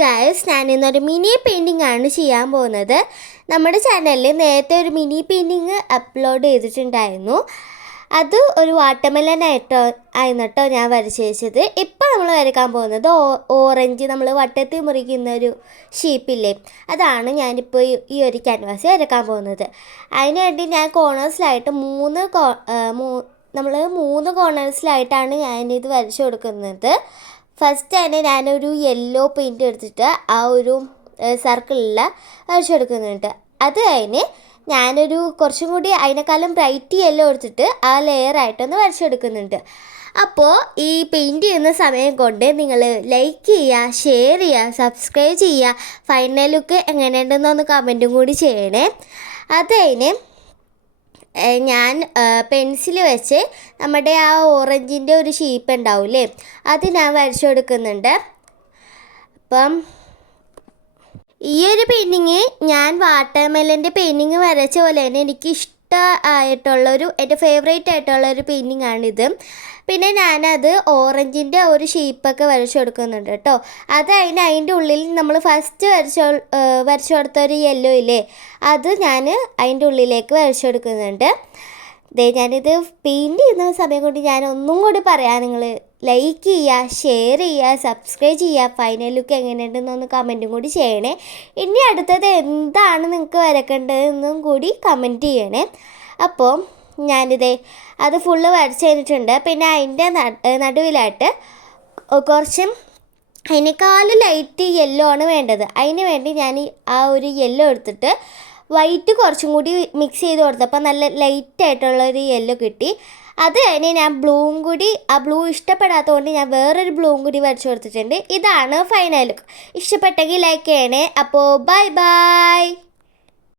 Guys, ഞാൻ ഇന്നൊരു mini painting ആണ് ചെയ്യാൻ പോകുന്നത്. നമ്മുടെ ചാനലിൽ നേരത്തെ ഒരു മിനി പെയിൻറ്റിങ് അപ്ലോഡ് ചെയ്തിട്ടുണ്ടായിരുന്നു. അത് ഒരു വാട്ടർമെലൻ ആയിരുന്നു കേട്ടോ ഞാൻ വരച്ച് വെച്ചത്. ഇപ്പോൾ നമ്മൾ വരയ്ക്കാൻ പോകുന്നത് ഓറഞ്ച് നമ്മൾ വട്ടത്തിൽ മുറിക്കുന്ന ഒരു ഷേപ്പില്ലേ, അതാണ് ഞാനിപ്പോൾ ഈ ഒരു ക്യാൻവാസ് വരയ്ക്കാൻ പോകുന്നത്. അതിനുവേണ്ടി ഞാൻ കോർണേഴ്സിലായിട്ട് മൂന്ന് കോർണേഴ്സിലായിട്ടാണ് ഞാനിത് വരച്ചു കൊടുക്കുന്നത്. ഫസ്റ്റ് തന്നെ ഞാനൊരു യെല്ലോ പെയിൻറ്റ് എടുത്തിട്ട് ആ ഒരു സർക്കിളിൽ വരച്ചെടുക്കുന്നുണ്ട്. അത് കഴിഞ്ഞ് ഞാനൊരു കുറച്ചും കൂടി അതിനേക്കാളും ബ്രൈറ്റ് യെല്ലോ എടുത്തിട്ട് ആ ലെയറായിട്ടൊന്ന് വരച്ചെടുക്കുന്നുണ്ട്. അപ്പോൾ ഈ പെയിൻറ്റ് ചെയ്യുന്ന സമയം കൊണ്ട് നിങ്ങൾ ലൈക്ക് ചെയ്യുക, ഷെയർ ചെയ്യുക, സബ്സ്ക്രൈബ് ചെയ്യുക. ഫൈനൽ ലുക്ക് എങ്ങനെയുണ്ടെന്നൊന്ന് കമൻറ്റും കൂടി ചെയ്യണേ. അത് കഴിഞ്ഞ് ഞാൻ പെൻസിൽ വെച്ച് നമ്മുടെ ആ ഓറഞ്ചിൻ്റെ ഒരു ഷേപ്പ് ഉണ്ടാവില്ലേ, അത് ഞാൻ വരച്ചു കൊടുക്കുന്നുണ്ട്. അപ്പം ഈ ഒരു പെയിൻറ്റിങ് ഞാൻ വാട്ടർമെലൻ്റെ പെയിൻറ്റിങ് വരച്ച പോലെ തന്നെ എനിക്ക് ഇഷ്ടമായിട്ടുള്ളൊരു എൻ്റെ ഫേവറേറ്റ് ആയിട്ടുള്ളൊരു പെയിൻറ്റിങ് ആണിത്. പിന്നെ ഞാനത് ഓറഞ്ചിൻ്റെ ഒരു ഷേപ്പൊക്കെ വരച്ചു കൊടുക്കുന്നുണ്ട് കേട്ടോ. അത് അതിൻ്റെ ഉള്ളിൽ നമ്മൾ ഫസ്റ്റ് വരച്ചു കൊടുത്തൊരു യെല്ലോ ഇല്ലേ, അത് ഞാൻ അതിൻ്റെ ഉള്ളിലേക്ക് വരച്ചു കൊടുക്കുന്നുണ്ട്. ഞാനിത് പെയിൻറ്റ് ചെയ്യുന്ന സമയം കൊണ്ട് ഞാൻ ഒന്നും കൂടി പറയാം, നിങ്ങൾ ലൈക്ക് ചെയ്യുക, ഷെയർ ചെയ്യുക, സബ്സ്ക്രൈബ് ചെയ്യുക. ഫൈനൽ ലുക്ക് എങ്ങനെയുണ്ടെന്നൊന്ന് കമൻറ്റും കൂടി ചെയ്യണേ. ഇനി അടുത്തത് എന്താണ് നിങ്ങൾക്ക് വരക്കേണ്ടതെന്നും കൂടി കമൻറ്റ് ചെയ്യണേ. അപ്പോൾ അത് ഫുള്ള് വരച്ച് കഴിഞ്ഞിട്ടുണ്ട്. പിന്നെ അതിൻ്റെ നടുവിലായിട്ട് കുറച്ചും അതിനേക്കാളും ലൈറ്റ് യെല്ലോ ആണ് വേണ്ടത്. അതിന് വേണ്ടി ഞാൻ ആ ഒരു യെല്ലോ എടുത്തിട്ട് വൈറ്റ് കുറച്ചും കൂടി മിക്സ് ചെയ്ത് കൊടുത്തപ്പോൾ നല്ല ലൈറ്റായിട്ടുള്ളൊരു യെല്ലോ കിട്ടി. അത് കഴിഞ്ഞ് ഞാൻ ആ ബ്ലൂ ഇഷ്ടപ്പെടാത്തതുകൊണ്ട് ഞാൻ വേറൊരു ബ്ലൂവും കൂടി വരച്ച് കൊടുത്തിട്ടുണ്ട്. ഇതാണ് ഫൈനൽ ലുക്ക്. ഇഷ്ടപ്പെട്ടെങ്കിൽ ലൈക്ക് ചെയ്യണേ. അപ്പോൾ ബൈ ബൈ.